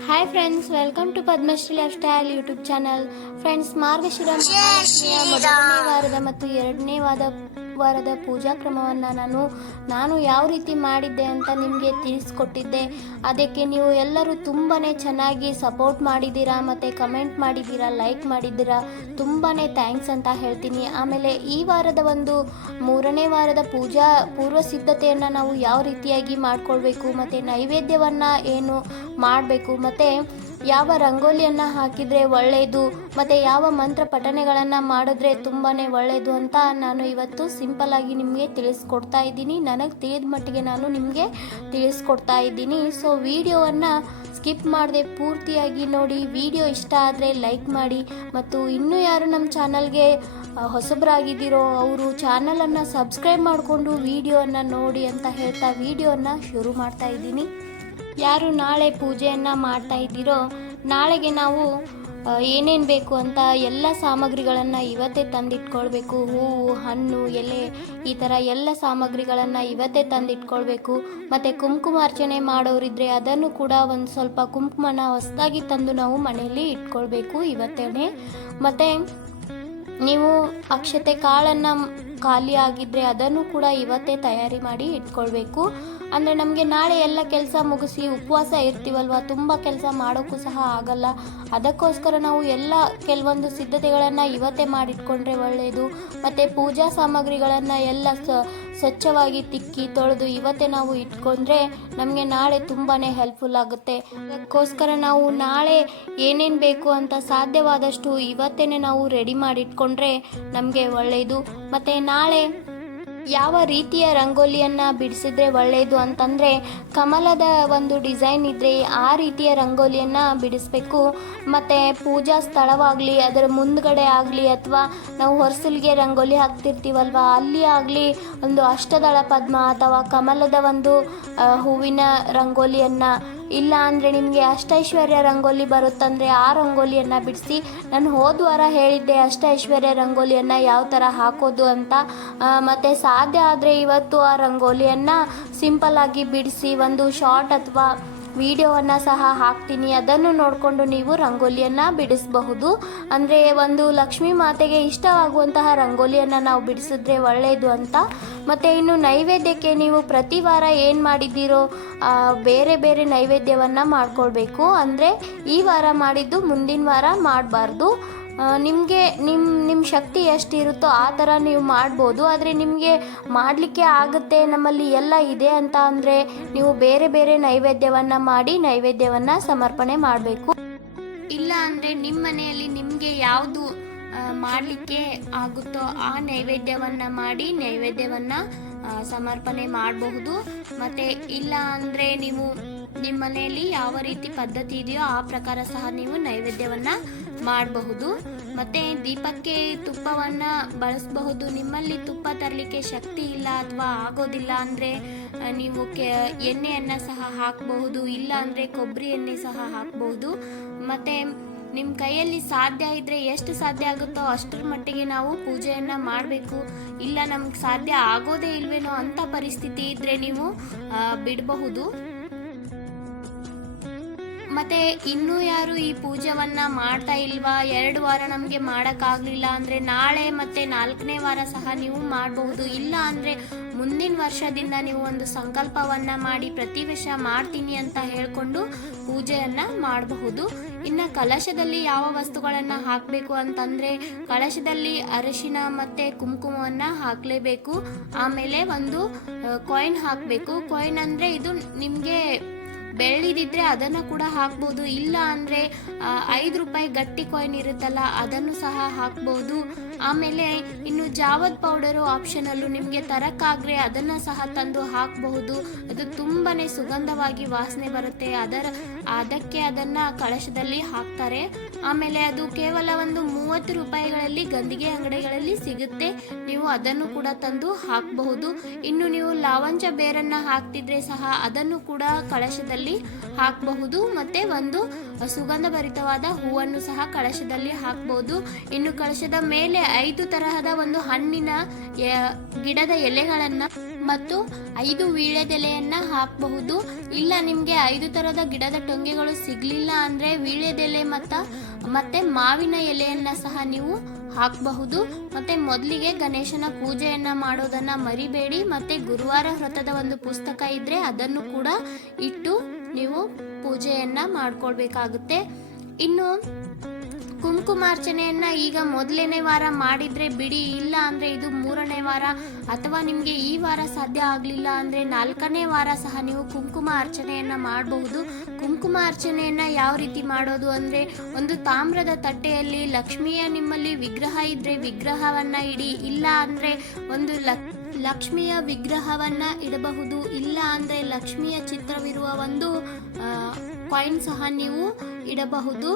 Hi friends welcome to Padmashree lifestyle YouTube channel friends ಮಾರ್ಗಶಿರ ಮೊದಲನೇ ವಾರದ ಮತ್ತು ಎರಡನೇ ವಾದ ವಾರದ ಪೂಜಾ ಕ್ರಮವನ್ನು ನಾನು ನಾನು ಯಾವ ರೀತಿ ಮಾಡಿದ್ದೆ ಅಂತ ನಿಮಗೆ ತಿಳಿಸ್ಕೊಟ್ಟಿದ್ದೆ. ಅದಕ್ಕೆ ನೀವು ಎಲ್ಲರೂ ತುಂಬಾ ಚೆನ್ನಾಗಿ ಸಪೋರ್ಟ್ ಮಾಡಿದ್ದೀರಾ, ಮತ್ತು ಕಮೆಂಟ್ ಮಾಡಿದ್ದೀರಾ ಲೈಕ್ ಮಾಡಿದ್ದೀರಾ ತುಂಬಾ ಥ್ಯಾಂಕ್ಸ್ ಅಂತ ಹೇಳ್ತೀನಿ. ಆಮೇಲೆ ಈ ವಾರದ ಒಂದು, ಮೂರನೇ ವಾರದ ಪೂಜಾ ಪೂರ್ವ ಸಿದ್ಧತೆಯನ್ನು ನಾವು ಯಾವ ರೀತಿಯಾಗಿ ಮಾಡಿಕೊಳ್ಬೇಕು, ಮತ್ತು ನೈವೇದ್ಯವನ್ನು ಏನು ಮಾಡಬೇಕು, ಮತ್ತು ಯಾವ ರಂಗೋಲಿಯನ್ನು ಹಾಕಿದರೆ ಒಳ್ಳೆಯದು ಮತ್ತು ಯಾವ ಮಂತ್ರ ಪಠನೆಗಳನ್ನು ಮಾಡಿದ್ರೆ ತುಂಬಾ ಒಳ್ಳೆಯದು ಅಂತ ನಾನು ಇವತ್ತು ಸಿಂಪಲ್ ಆಗಿ ನಿಮಗೆ ತಿಳಿಸ್ಕೊಡ್ತಾ ಇದ್ದೀನಿ. ನನಗೆ ತಿಳಿದ ಮಟ್ಟಿಗೆ ನಾನು ನಿಮಗೆ ತಿಳಿಸ್ಕೊಡ್ತಾ ಇದ್ದೀನಿ. ಸೊ ವಿಡಿಯೋವನ್ನು ಸ್ಕಿಪ್ ಮಾಡದೆ ಪೂರ್ತಿಯಾಗಿ ನೋಡಿ. ವಿಡಿಯೋ ಇಷ್ಟ ಆದರೆ ಲೈಕ್ ಮಾಡಿ. ಮತ್ತು ಇನ್ನೂ ಯಾರು ನಮ್ಮ ಚಾನಲ್ಗೆ ಹೊಸಬರಾಗಿದ್ದೀರೋ ಅವರು ಚಾನಲನ್ನು ಸಬ್ಸ್ಕ್ರೈಬ್ ಮಾಡಿಕೊಂಡು ವಿಡಿಯೋನ ನೋಡಿ ಅಂತ ಹೇಳ್ತಾ ವಿಡಿಯೋನ ಶುರು ಮಾಡ್ತಾ ಇದ್ದೀನಿ. ಯಾರು ನಾಳೆ ಪೂಜೆಯನ್ನು ಮಾಡ್ತಾ ಇದ್ದೀರೋ, ನಾಳೆಗೆ ನಾವು ಏನೇನು ಬೇಕು ಅಂತ ಎಲ್ಲ ಸಾಮಗ್ರಿಗಳನ್ನು ಇವತ್ತೇ ತಂದಿಟ್ಕೊಳ್ಬೇಕು. ಹೂವು, ಹಣ್ಣು, ಎಲೆ, ಈ ಥರ ಎಲ್ಲ ಸಾಮಗ್ರಿಗಳನ್ನು ಇವತ್ತೇ ತಂದಿಟ್ಕೊಳ್ಬೇಕು. ಮತ್ತು ಕುಂಕುಮಾರ್ಚನೆ ಮಾಡೋರಿದ್ರೆ ಅದನ್ನು ಕೂಡ ಒಂದು ಸ್ವಲ್ಪ ಕುಂಕುಮನ ಹೊಸದಾಗಿ ತಂದು ನಾವು ಮನೆಯಲ್ಲಿ ಇಟ್ಕೊಳ್ಬೇಕು ಇವತ್ತೇ ಮತ್ತು ನೀವು ಅಕ್ಷತೆ ಕಾಳನ್ನು ಖಾಲಿ ಆಗಿದ್ದರೆ ಅದನ್ನು ಕೂಡ ಇವತ್ತೇ ತಯಾರಿ ಮಾಡಿ ಇಟ್ಕೊಳ್ಬೇಕು. ಅಂದರೆ ನಮಗೆ ನಾಳೆ ಎಲ್ಲ ಕೆಲಸ ಮುಗಿಸಿ ಉಪವಾಸ ಇರ್ತೀವಲ್ವ, ತುಂಬ ಕೆಲಸ ಮಾಡೋಕ್ಕೂ ಸಹ ಆಗಲ್ಲ. ಅದಕ್ಕೋಸ್ಕರ ನಾವು ಎಲ್ಲ ಕೆಲವೊಂದು ಸಿದ್ಧತೆಗಳನ್ನು ಇವತ್ತೇ ಮಾಡಿಟ್ಕೊಂಡ್ರೆ ಒಳ್ಳೆಯದು ಮತ್ತು ಪೂಜಾ ಸಾಮಗ್ರಿಗಳನ್ನು ಎಲ್ಲ ಸ್ವಚ್ಛವಾಗಿ ತಿಕ್ಕಿ ತೊಳೆದು ಇವತ್ತೇ ನಾವು ಇಟ್ಕೊಂಡ್ರೆ ನಮಗೆ ನಾಳೆ ತುಂಬಾ ಹೆಲ್ಪ್ಫುಲ್ ಆಗುತ್ತೆ. ಅದಕ್ಕೋಸ್ಕರ ನಾವು ನಾಳೆ ಏನೇನು ಬೇಕು ಅಂತ ಸಾಧ್ಯವಾದಷ್ಟು ಇವತ್ತೇ ನಾವು ರೆಡಿ ಮಾಡಿಟ್ಕೊಂಡ್ರೆ ನಮಗೆ ಒಳ್ಳೆಯದು ಮತ್ತು ನಾಳೆ ಯಾವ ರೀತಿಯ ರಂಗೋಲಿಯನ್ನು ಬಿಡಿಸಿದ್ರೆ ಒಳ್ಳೆಯದು ಅಂತಂದರೆ ಕಮಲದ ಒಂದು ಡಿಸೈನ್ ಇದ್ದರೆ ಆ ರೀತಿಯ ರಂಗೋಲಿಯನ್ನು ಬಿಡಿಸ್ಬೇಕು. ಮತ್ತು ಪೂಜಾ ಸ್ಥಳವಾಗಲಿ, ಅದರ ಮುಂದ್ಗಡೆ ಆಗಲಿ ಅಥವಾ ನಾವು ಹೊರಸಲಿಗೆ ರಂಗೋಲಿ ಹಾಕ್ತಿರ್ತೀವಲ್ವ, ಅಲ್ಲಿ ಆಗಲಿ ಒಂದು ಅಷ್ಟದಳ ಪದ್ಮ ಅಥವಾ ಕಮಲದ ಒಂದು ಹೂವಿನ ರಂಗೋಲಿಯನ್ನು ಇಲ್ಲ ಅಂದರೆ ನಿಮಗೆ ಅಷ್ಟೈಶ್ವರ್ಯ ರಂಗೋಲಿ ಬರುತ್ತಂದರೆ ಆ ರಂಗೋಲಿಯನ್ನು ಬಿಡಿಸಿ. ನಾನು ಹೋದ ವಾರ ಹೇಳಿದ್ದೆ ಅಷ್ಟೈಶ್ವರ್ಯ ರಂಗೋಲಿಯನ್ನು ಯಾವ ಥರ ಹಾಕೋದು ಅಂತ. ಮತ್ತು ಸಾಧ್ಯ ಆದರೆ ಇವತ್ತು ಆ ರಂಗೋಲಿಯನ್ನು ಸಿಂಪಲ್ಲಾಗಿ ಬಿಡಿಸಿ, ಒಂದು ಶಾರ್ಟ್ ಅಥವಾ ವಿಡಿಯೋವನ್ನು ಸಹ ಹಾಕ್ತೀನಿ. ಅದನ್ನು ನೋಡಿಕೊಂಡು ನೀವು ರಂಗೋಲಿಯನ್ನು ಬಿಡಿಸಬಹುದು. ಅಂದರೆ ಒಂದು ಲಕ್ಷ್ಮೀ ಮಾತೆಗೆ ಇಷ್ಟವಾಗುವಂತಹ ರಂಗೋಲಿಯನ್ನು ನಾವು ಬಿಡಿಸಿದ್ರೆ ಒಳ್ಳೆಯದು ಅಂತ. ಮತ್ತು ಇನ್ನು ನೈವೇದ್ಯಕ್ಕೆ ನೀವು ಪ್ರತಿ ವಾರ ಏನು ಮಾಡಿದ್ದೀರೋ ಬೇರೆ ಬೇರೆ ನೈವೇದ್ಯವನ್ನು ಮಾಡಿಕೊಳ್ಬೇಕು. ಅಂದರೆ ಈ ವಾರ ಮಾಡಿದ್ದು ಮುಂದಿನ ವಾರ ಮಾಡಬಾರ್ದು. ನಿಮಗೆ ನಿಮ್ಮ ನಿಮ್ಮ ಶಕ್ತಿ ಎಷ್ಟಿರುತ್ತೋ ಆ ಥರ ನೀವು ಮಾಡ್ಬೋದು. ಆದರೆ ನಿಮಗೆ ಮಾಡಲಿಕ್ಕೆ ಆಗುತ್ತೆ, ನಮ್ಮಲ್ಲಿ ಎಲ್ಲ ಇದೆ ಅಂತ ಅಂದರೆ ನೀವು ಬೇರೆ ಬೇರೆ ನೈವೇದ್ಯವನ್ನು ಮಾಡಿ ನೈವೇದ್ಯವನ್ನು ಸಮರ್ಪಣೆ ಮಾಡಬೇಕು. ಇಲ್ಲ ಅಂದರೆ ನಿಮ್ಮ ಮನೆಯಲ್ಲಿ ನಿಮಗೆ ಯಾವುದು ಮಾಡಲಿಕ್ಕೆ ಆಗುತ್ತೋ ಆ ನೈವೇದ್ಯವನ್ನು ಮಾಡಿ ನೈವೇದ್ಯವನ್ನು ಸಮರ್ಪಣೆ ಮಾಡಬಹುದು. ಮತ್ತು ಇಲ್ಲ ಅಂದರೆ ನೀವು ನಿಮ್ಮ ಮನೆಯಲ್ಲಿ ಯಾವ ರೀತಿ ಪದ್ಧತಿ ಇದೆಯೋ ಆ ಪ್ರಕಾರ ಸಹ ನೀವು ನೈವೇದ್ಯವನ್ನು ಮಾಡಬಹುದು. ಮತ್ತು ದೀಪಕ್ಕೆ ತುಪ್ಪವನ್ನು ಬಳಸಬಹುದು. ನಿಮ್ಮಲ್ಲಿ ತುಪ್ಪ ತರಲಿಕ್ಕೆ ಶಕ್ತಿ ಇಲ್ಲ ಅಥವಾ ಆಗೋದಿಲ್ಲ ಅಂದರೆ ನೀವು ಕೆ, ಎಣ್ಣೆಯನ್ನು ಸಹ ಹಾಕಬಹುದು, ಇಲ್ಲ ಅಂದ್ರೆ ಕೊಬ್ಬರಿ ಎಣ್ಣೆ ಸಹ ಹಾಕಬಹುದು. ಮತ್ತು ನಿಮ್ಮ ಕೈಯಲ್ಲಿ ಸಾಧ್ಯ ಇದ್ದರೆ ಎಷ್ಟು ಸಾಧ್ಯ ಆಗುತ್ತೋ ಅಷ್ಟರ ಮಟ್ಟಿಗೆ ನಾವು ಪೂಜೆಯನ್ನು ಮಾಡಬೇಕು. ಇಲ್ಲ ನಮ್ಗೆ ಸಾಧ್ಯ ಆಗೋದೇ ಇಲ್ವೇನೋ ಅಂಥ ಪರಿಸ್ಥಿತಿ ಇದ್ದರೆ ನೀವು ಬಿಡಬಹುದು. ಮತ್ತೆ ಇನ್ನೂ ಯಾರು ಈ ಪೂಜೆವನ್ನ ಮಾಡ್ತಾ ಇಲ್ವಾ? ಎರಡು ವಾರ ನಮಗೆ ಮಾಡೋಕ್ಕಾಗಲಿಲ್ಲ ಅಂದರೆ ನಾಳೆ ಮತ್ತೆ ನಾಲ್ಕನೇ ವಾರ ಸಹ ನೀವು ಮಾಡಬಹುದು. ಇಲ್ಲ ಅಂದರೆ ಮುಂದಿನ ವರ್ಷದಿಂದ ನೀವು ಒಂದು ಸಂಕಲ್ಪವನ್ನ ಮಾಡಿ ಪ್ರತಿ ವರ್ಷ ಮಾಡ್ತೀನಿ ಅಂತ ಹೇಳಿಕೊಂಡು ಪೂಜೆಯನ್ನು ಮಾಡಬಹುದು. ಇನ್ನು ಕಲಶದಲ್ಲಿ ಯಾವ ವಸ್ತುಗಳನ್ನು ಹಾಕಬೇಕು ಅಂತಂದರೆ ಕಲಶದಲ್ಲಿ ಅರಿಶಿನ ಮತ್ತು ಕುಂಕುಮವನ್ನು ಹಾಕಲೇಬೇಕು. ಆಮೇಲೆ ಒಂದು ಕಾಯಿನ್ ಹಾಕಬೇಕು. ಕಾಯಿನ್ ಅಂದರೆ ಇದು ನಿಮಗೆ ಬೆಳ್ಳಿದಿದ್ರೆ ಅದನ್ನು ಕೂಡ ಹಾಕ್ಬೋದು. ಇಲ್ಲ ಅಂದರೆ ಐದು ರೂಪಾಯಿ ಗಟ್ಟಿ ಕಾಯಿನ್ ಇರುತ್ತಲ್ಲ, ಅದನ್ನು ಸಹ ಹಾಕ್ಬೋದು. ಆಮೇಲೆ ಇನ್ನು ಜಾವದ್ ಪೌಡರು ಆಪ್ಷನಲ್ಲೂ ನಿಮಗೆ ತರಕಾಗ್ರೆ ಅದನ್ನು ಸಹ ತಂದು ಹಾಕಬಹುದು. ಅದು ತುಂಬಾ ಸುಗಂಧವಾಗಿ ವಾಸನೆ ಬರುತ್ತೆ. ಅದರ, ಅದಕ್ಕೆ ಅದನ್ನು ಕಳಶದಲ್ಲಿ ಹಾಕ್ತಾರೆ. ಆಮೇಲೆ ಅದು ಕೇವಲ ಒಂದು ಮೂವತ್ತು ರೂಪಾಯಿಗಳಲ್ಲಿ ಗಂದಿಗೆ ಅಂಗಡಿಗಳಲ್ಲಿ ಸಿಗುತ್ತೆ. ನೀವು ಅದನ್ನು ಕೂಡ ತಂದು ಹಾಕಬಹುದು. ಇನ್ನು ನೀವು ಲಾವಂಚ ಬೇರನ್ನು ಹಾಕ್ತಿದ್ರೆ ಸಹ ಅದನ್ನು ಕೂಡ ಕಳಶದಲ್ಲಿ ಕಳಶದಲ್ಲಿ ಹಾಕಬಹುದು ಮತ್ತೆ ಒಂದು ಸುಗಂಧಭರಿತವಾದ ಹೂವನ್ನು ಸಹ ಕಳಶದಲ್ಲಿ ಹಾಕಬಹುದು. ಇನ್ನು ಕಳಶದ ಮೇಲೆ ಐದು ತರಹದ ಒಂದು ಹಣ್ಣಿನ ಗಿಡದ ಎಲೆಗಳನ್ನ ಮತ್ತು ಐದು ವೀಳ್ಯದೆಲೆಯನ್ನ ಹಾಕಬಹುದು. ಇಲ್ಲ ನಿಮ್ಗೆ ಐದು ತರದ ಗಿಡದ ಟೊಂಗೆಗಳು ಸಿಗ್ಲಿಲ್ಲ ಅಂದ್ರೆ ವೀಳ್ಯದೆಲೆ ಮತ್ತ, ಮತ್ತೆ ಮಾವಿನ ಎಲೆಯನ್ನ ಸಹ ನೀವು ಹಾಕಬಹುದು. ಮತ್ತೆ ಮೊದಲಿಗೆ ಗಣೇಶನ ಪೂಜೆಯನ್ನ ಮಾಡೋದನ್ನ ಮರಿಬೇಡಿ. ಮತ್ತೆ ಗುರುವಾರ ವ್ರತದ ಒಂದು ಪುಸ್ತಕ ಇದ್ರೆ ಅದನ್ನು ಕೂಡ ಇಟ್ಟು ನೀವು ಪೂಜೆಯನ್ನ ಮಾಡ್ಕೊಳ್ಬೇಕಾಗುತ್ತೆ. ಇನ್ನು ಕುಂಕುಮಾರ್ಚನೆಯನ್ನ ಈಗ ಮೊದಲನೇ ವಾರ ಮಾಡಿದ್ರೆ ಬಿಡಿ, ಇಲ್ಲ ಅಂದ್ರೆ ಇದು ಮೂರನೇ ವಾರ ಅಥವಾ ನಿಮಗೆ ಈ ವಾರ ಸಾಧ್ಯ ಆಗಲಿಲ್ಲ ಅಂದ್ರೆ ನಾಲ್ಕನೇ ವಾರ ಸಹ ನೀವು ಕುಂಕುಮ ಅರ್ಚನೆಯನ್ನ ಮಾಡಬಹುದು. ಕುಂಕುಮ ಅರ್ಚನೆಯನ್ನ ಯಾವ ರೀತಿ ಮಾಡೋದು ಅಂದ್ರೆ ಒಂದು ತಾಮ್ರದ ತಟ್ಟೆಯಲ್ಲಿ ಲಕ್ಷ್ಮಿಯ ನಿಮ್ಮಲ್ಲಿ ವಿಗ್ರಹ ಇದ್ರೆ ವಿಗ್ರಹವನ್ನ ಇಡಿ, ಇಲ್ಲ ಅಂದ್ರೆ ಒಂದು ಲಕ್ ಲಕ್ಷ್ಮಿಯ ವಿಗ್ರಹವನ್ನ ಇಡಬಹುದು. ಇಲ್ಲ ಅಂದ್ರೆ ಲಕ್ಷ್ಮಿಯ ಚಿತ್ರವಿರುವ ಒಂದು ಕಾಯಿನ್ ಸಹ ನೀವು ಇಡಬಹುದು.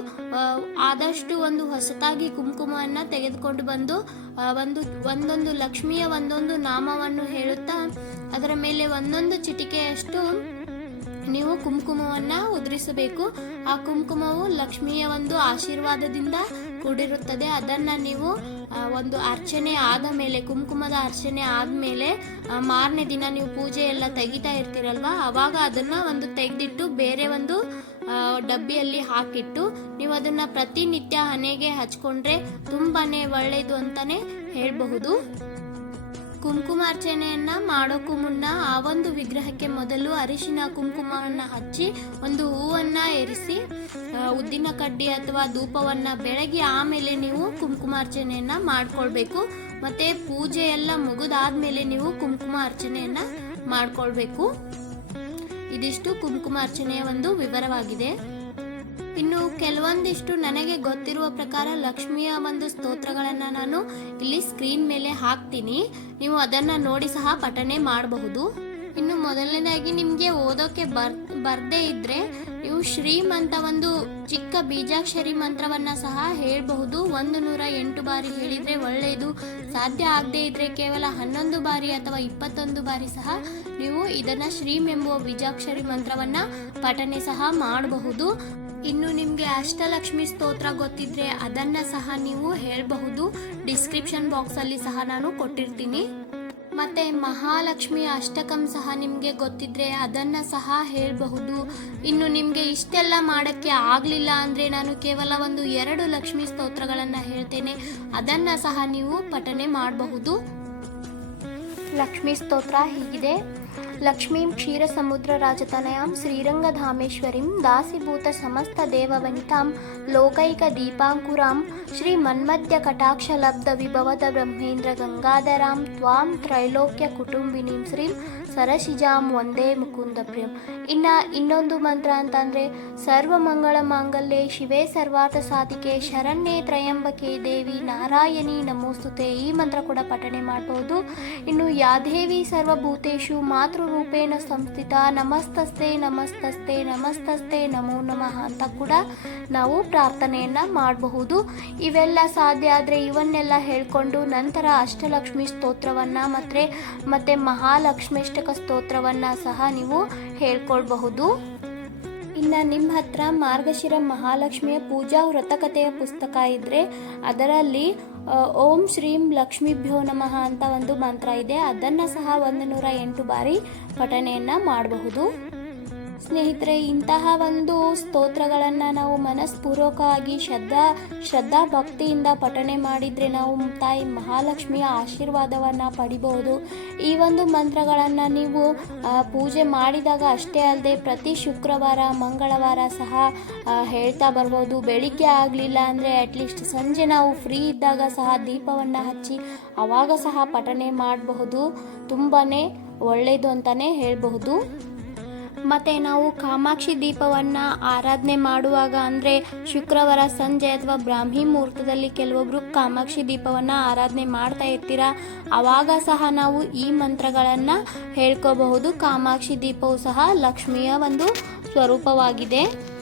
ಆದಷ್ಟು ಒಂದು ಹೊಸತಾಗಿ ಕುಂಕುಮವನ್ನ ತೆಗೆದುಕೊಂಡು ಬಂದು ಒಂದು, ಒಂದೊಂದು ಲಕ್ಷ್ಮಿಯ ಒಂದೊಂದು ನಾಮವನ್ನು ಹೇಳುತ್ತಾ, ಅದರ ಮೇಲೆ ಒಂದೊಂದು ಚಿಟಿಕೆಯಷ್ಟು ನೀವು ಕುಂಕುಮವನ್ನ ಉದುರಿಸಬೇಕು. ಆ ಕುಂಕುಮವು ಲಕ್ಷ್ಮಿಯ ಒಂದು ಆಶೀರ್ವಾದದಿಂದ ಕೂಡಿರುತ್ತದೆ. ಅದನ್ನ ನೀವು ಒಂದು ಅರ್ಚನೆ ಆದ ಮೇಲೆ, ಕುಂಕುಮದ ಅರ್ಚನೆ ಆದ ಮೇಲೆ ಮಾರನೇ ದಿನ ನೀವು ಪೂಜೆ ಎಲ್ಲ ತೆಗಿತಾ ಇರ್ತೀರಲ್ವಾ? ಅವಾಗ ಅದನ್ನ ಒಂದು ತೆಗೆದಿಟ್ಟು ಬೇರೆ ಒಂದು ಡಬ್ಬಿಯಲ್ಲಿ ಹಾಕಿಟ್ಟು ನೀವು ಅದನ್ನ ಪ್ರತಿನಿತ್ಯ ಹಣೆಗೆ ಹಚ್ಕೊಂಡ್ರೆ ತುಂಬಾನೇ ಒಳ್ಳೆಯದು ಅಂತಾನೆ ಹೇಳಬಹುದು. ಕುಂಕುಮಾರ್ಚನೆಯನ್ನ ಮಾಡೋಕ್ಕೂ ಮುನ್ನ ಆ ಒಂದು ವಿಗ್ರಹಕ್ಕೆ ಮೊದಲು ಅರಿಶಿನ ಕುಂಕುಮವನ್ನ ಹಚ್ಚಿ ಒಂದು ಹೂವನ್ನ ಏರಿಸಿ ಆ, ಉದ್ದಿನ ಕಡ್ಡಿ ಅಥವಾ ಧೂಪವನ್ನ ಬೆಳಗಿ ಆಮೇಲೆ ನೀವು ಕುಂಕುಮಾರ್ಚನೆಯನ್ನ ಮಾಡ್ಕೊಳ್ಬೇಕು. ಮತ್ತೆ ಪೂಜೆ ಎಲ್ಲ ಮುಗಿದಾದ್ಮೇಲೆ ನೀವು ಕುಂಕುಮ ಅರ್ಚನೆಯನ್ನ ಮಾಡ್ಕೊಳ್ಬೇಕು. ಇದಿಷ್ಟು ಕುಂಕುಮಾರ್ಚನೆಯ ಒಂದು ವಿವರವಾಗಿದೆ. ಇನ್ನು ಕೆಲವೊಂದಿಷ್ಟು ನನಗೆ ಗೊತ್ತಿರುವ ಪ್ರಕಾರ ಲಕ್ಷ್ಮಿಯ ಒಂದು ಸ್ತೋತ್ರಗಳನ್ನ ನಾನು ಇಲ್ಲಿ ಸ್ಕ್ರೀನ್ ಮೇಲೆ ಹಾಕ್ತೀನಿ. ನೀವು ಅದನ್ನ ನೋಡಿ ಸಹ ಪಠನೆ ಮಾಡಬಹುದು. ಇನ್ನು ಮೊದಲನೇದಾಗಿ ನಿಮಗೆ ಓದೋಕೆ ಬರ್, ಬರದೇ ಇದ್ರೆ ನೀವು ಶ್ರೀಮಂತ ಒಂದು ಚಿಕ್ಕ ಬೀಜಾಕ್ಷರಿ ಮಂತ್ರವನ್ನ ಸಹ ಹೇಳಬಹುದು. ಒಂದು ನೂರ ಎಂಟು ಬಾರಿ ಹೇಳಿದ್ರೆ ಒಳ್ಳೆಯದು. ಸಾಧ್ಯ ಆಗದೇ ಇದ್ರೆ ಕೇವಲ ಹನ್ನೊಂದು ಬಾರಿ ಅಥವಾ ಇಪ್ಪತ್ತೊಂದು ಬಾರಿ ಸಹ ನೀವು ಇದನ್ನ ಶ್ರೀಮ್ ಎಂಬುವ ಬೀಜಾಕ್ಷರಿ ಮಂತ್ರವನ್ನ ಪಠನೆ ಸಹ ಮಾಡಬಹುದು. ಇನ್ನು ನಿಮಗೆ ಅಷ್ಟಲಕ್ಷ್ಮಿ ಸ್ತೋತ್ರ ಗೊತ್ತಿದ್ರೆ ಅದನ್ನ ಸಹ ನೀವು ಹೇಳಬಹುದು. ಡಿಸ್ಕ್ರಿಪ್ಷನ್ ಬಾಕ್ಸ್ ಅಲ್ಲಿ ಸಹ ನಾನು ಕೊಟ್ಟಿರ್ತೀನಿ. ಮತ್ತೆ ಮಹಾಲಕ್ಷ್ಮಿ ಅಷ್ಟಕಂ ಸಹ ನಿಮಗೆ ಗೊತ್ತಿದ್ರೆ ಅದನ್ನ ಸಹ ಹೇಳಬಹುದು. ಇನ್ನು ನಿಮಗೆ ಇಷ್ಟೆಲ್ಲ ಮಾಡಕ್ಕೆ ಆಗಲಿಲ್ಲ ಅಂದ್ರೆ ನಾನು ಕೇವಲ ಒಂದು ಎರಡು ಲಕ್ಷ್ಮಿ ಸ್ತೋತ್ರಗಳನ್ನ ಹೇಳ್ತೇನೆ. ಅದನ್ನ ಸಹ ನೀವು ಪಠನೆ ಮಾಡಬಹುದು. ಲಕ್ಷ್ಮಿ ಸ್ತೋತ್ರ ಹೀಗಿದೆ. ಲಕ್ಷ್ಮೀಂ ಕ್ಷೀರಸಮುದ್ರ ರಾಜತನಯಾಂ ಶ್ರೀರಂಗಧಾಮೇಶ್ವರಿಂ ದಾಸಿಭೂತ ಸಮಸ್ತ ದೇವವನಿತಾಂ ಲೋಕೈಕ ದೀಪಾಂಕುರಾಂ ಶ್ರೀ ಮನ್ಮಧ್ಯ ಕಟಾಕ್ಷ ಲಬ್ಧ ವಿಭವದ ಬ್ರಹ್ಮೇಂದ್ರ ಗಂಗಾಧರಾಂ ತ್ವಾಂ ತ್ರೈಲೋಕ್ಯ ಕುಟುಂಬಿನಿಂ ಶ್ರೀ ಸರಸಿಜಾಂ ಒಂದೇ ಮುಕುಂದ ಪ್ರಿಯಂ ಇನ್ನ ಇನ್ನೊಂದು ಮಂತ್ರ ಅಂತಂದರೆ ಸರ್ವ ಮಂಗಳ ಮಾಂಗಲ್ಯೆ ಶಿವೇ ಸರ್ವಾರ್ಥ ಸಾಧಿಕೆ ಶರಣ್ಯೇ ತ್ರಯಂಬಕೆ ದೇವಿ ನಾರಾಯಣಿ ನಮೋಸ್ತುತೆ ಈ ಮಂತ್ರ ಕೂಡ ಪಠಣೆ ಮಾಡಬಹುದು ಇನ್ನು ಯಾದೇವಿ ಸರ್ವಭೂತೇಶು ಮಾತೃರೂಪೇಣ ಸಂಸ್ಥಿತ, ನಮಸ್ತಸ್ತೆ ನಮಸ್ತಸ್ತೆ ನಮಸ್ತಸ್ತೆ, ನಮೋ ನಮಃ ಅಂತ ಕೂಡ ನಾವು ಪ್ರಾರ್ಥನೆಯನ್ನ ಮಾಡಬಹುದು. ಇವೆಲ್ಲ ಸಾಧ್ಯ ಆದರೆ ಇವನ್ನೆಲ್ಲ ಹೇಳ್ಕೊಂಡು ನಂತರ ಅಷ್ಟಲಕ್ಷ್ಮಿ ಸ್ತೋತ್ರವನ್ನ ಮತ್ತೆ ಮತ್ತೆ ಮಹಾಲಕ್ಷ್ಮೇಷ್ಟಕ ಸ್ತೋತ್ರವನ್ನ ಸಹ ನೀವು ಹೇಳ್ಕೊಳ್ಬಹುದು. ಇನ್ನು ನಿಮ್ಮ ಹತ್ರ ಮಾರ್ಗಶಿರ ಮಹಾಲಕ್ಷ್ಮಿಯ ಪೂಜಾ ವ್ರತಕಥೆಯ ಪುಸ್ತಕ ಇದ್ದರೆ ಅದರಲ್ಲಿ ಓಂ ಶ್ರೀಂ ಲಕ್ಷ್ಮೀಭ್ಯೋ ನಮಃ ಅಂತ ಒಂದು ಮಂತ್ರ ಇದೆ. ಅದನ್ನು ಸಹ ಒಂದು ನೂರ ಎಂಟು ಬಾರಿ ಪಠಣೆಯನ್ನು ಮಾಡಬಹುದು. ಸ್ನೇಹಿತರೆ, ಇಂತಹ ಒಂದು ಸ್ತೋತ್ರಗಳನ್ನು ನಾವು ಮನಸ್ಪೂರ್ವಕವಾಗಿ ಶ್ರದ್ಧಾ ಶ್ರದ್ಧಾ ಭಕ್ತಿಯಿಂದ ಪಠಣೆ ಮಾಡಿದರೆ ನಾವು ತಾಯಿ ಮಹಾಲಕ್ಷ್ಮಿಯ ಆಶೀರ್ವಾದವನ್ನು ಪಡಿಬಹುದು ಈ ಒಂದು ಮಂತ್ರಗಳನ್ನು ನೀವು ಪೂಜೆ ಮಾಡಿದಾಗ ಅಷ್ಟೇ ಅಲ್ಲದೆ ಪ್ರತಿ ಶುಕ್ರವಾರ, ಮಂಗಳವಾರ ಸಹ ಹೇಳ್ತಾ ಬರ್ಬೋದು. ಬೆಳಿಗ್ಗೆ ಆಗಲಿಲ್ಲ ಅಂದರೆ ಅಟ್ಲೀಸ್ಟ್ ಸಂಜೆ ನಾವು ಫ್ರೀ ಇದ್ದಾಗ ಸಹ ದೀಪವನ್ನು ಹಚ್ಚಿ ಆವಾಗ ಸಹ ಪಠಣೆ ಮಾಡಬಹುದು. ತುಂಬಾ ಒಳ್ಳೆಯದು ಅಂತಲೇ ಹೇಳಬಹುದು. ಮತ್ತು ನಾವು ಕಾಮಾಕ್ಷಿ ದೀಪವನ್ನು ಆರಾಧನೆ ಮಾಡುವಾಗ ಅಂದರೆ ಶುಕ್ರವಾರ ಸಂಜೆ ಅಥವಾ ಬ್ರಾಹ್ಮಿ ಮುಹೂರ್ತದಲ್ಲಿ ಕೆಲವೊಬ್ಬರು ಕಾಮಾಕ್ಷಿ ದೀಪವನ್ನು ಆರಾಧನೆ ಮಾಡ್ತಾ ಇರ್ತೀರ? ಆವಾಗ ಸಹ ನಾವು ಈ ಮಂತ್ರಗಳನ್ನು ಹೇಳ್ಕೋಬಹುದು. ಕಾಮಾಕ್ಷಿ ದೀಪವು ಸಹ ಲಕ್ಷ್ಮಿಯ ಒಂದು ಸ್ವರೂಪವಾಗಿದೆ.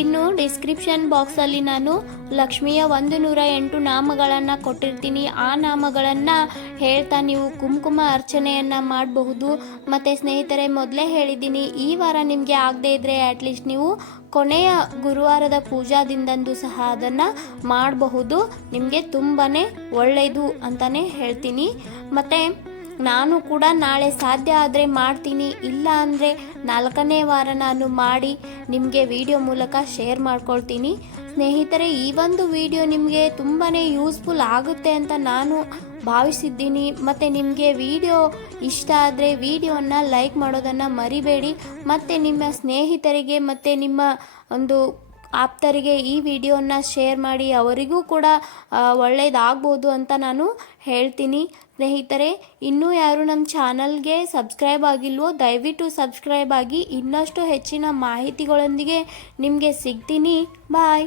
ಇನ್ನು ಡಿಸ್ಕ್ರಿಪ್ಷನ್ ಬಾಕ್ಸಲ್ಲಿ ನಾನು ಲಕ್ಷ್ಮಿಯ ಒಂದು ನೂರ ಎಂಟು ನಾಮಗಳನ್ನು ಕೊಟ್ಟಿರ್ತೀನಿ. ಆ ನಾಮಗಳನ್ನು ಹೇಳ್ತಾ ನೀವು ಕುಂಕುಮ ಅರ್ಚನೆಯನ್ನು ಮಾಡಬಹುದು. ಮತ್ತು ಸ್ನೇಹಿತರೆ, ಮೊದಲೇ ಹೇಳಿದ್ದೀನಿ, ಈ ವಾರ ನಿಮಗೆ ಆಗದೇ ಇದ್ದರೆ ಅಟ್ಲೀಸ್ಟ್ ನೀವು ಕೊನೆಯ ಗುರುವಾರದ ಪೂಜಾದಿಂದಂದು ಸಹ ಅದನ್ನು ಮಾಡಬಹುದು. ನಿಮಗೆ ತುಂಬಾ ಒಳ್ಳೆಯದು ಅಂತಲೇ ಹೇಳ್ತೀನಿ. ಮತ್ತು ನಾನು ಕೂಡ ನಾಳೆ ಸಾಧ್ಯ ಆದರೆ ಮಾಡ್ತೀನಿ, ಇಲ್ಲ ಅಂದರೆ ನಾಲ್ಕನೇ ವಾರ ನಾನು ಮಾಡಿ ನಿಮಗೆ ವಿಡಿಯೋ ಮೂಲಕ ಶೇರ್ ಮಾಡ್ಕೊಳ್ತೀನಿ. ಸ್ನೇಹಿತರೆ, ಈ ಒಂದು ವಿಡಿಯೋ ನಿಮಗೆ ತುಂಬಾ ಯೂಸ್ಫುಲ್ ಆಗುತ್ತೆ ಅಂತ ನಾನು ಭಾವಿಸಿದ್ದೀನಿ. ಮತ್ತು ನಿಮಗೆ ವಿಡಿಯೋ ಇಷ್ಟ ಆದರೆ ವಿಡಿಯೋನ ಲೈಕ್ ಮಾಡೋದನ್ನು ಮರಿಬೇಡಿ. ಮತ್ತು ನಿಮ್ಮ ಸ್ನೇಹಿತರಿಗೆ, ಮತ್ತು ನಿಮ್ಮ ಒಂದು ಆಪ್ತರಿಗೆ ಈ ವಿಡಿಯೋನ ಶೇರ್ ಮಾಡಿ, ಅವರಿಗೂ ಕೂಡ ಒಳ್ಳೆಯದಾಗ್ಬೋದು ಅಂತ ನಾನು ಹೇಳ್ತೀನಿ. ಸ್ನೇಹಿತರೆ, ಇನ್ನೂ ಯಾರು ನಮ್ಮ ಚಾನಲ್ಗೆ ಸಬ್ಸ್ಕ್ರೈಬ್ ಆಗಿಲ್ವೋ, ದಯವಿಟ್ಟು ಸಬ್ಸ್ಕ್ರೈಬ್ ಆಗಿ ಇನ್ನಷ್ಟು ಹೆಚ್ಚಿನ ಮಾಹಿತಿಗಳೊಂದಿಗೆ ನಿಮಗೆ ಸಿಗ್ತೀನಿ. ಬಾಯ್.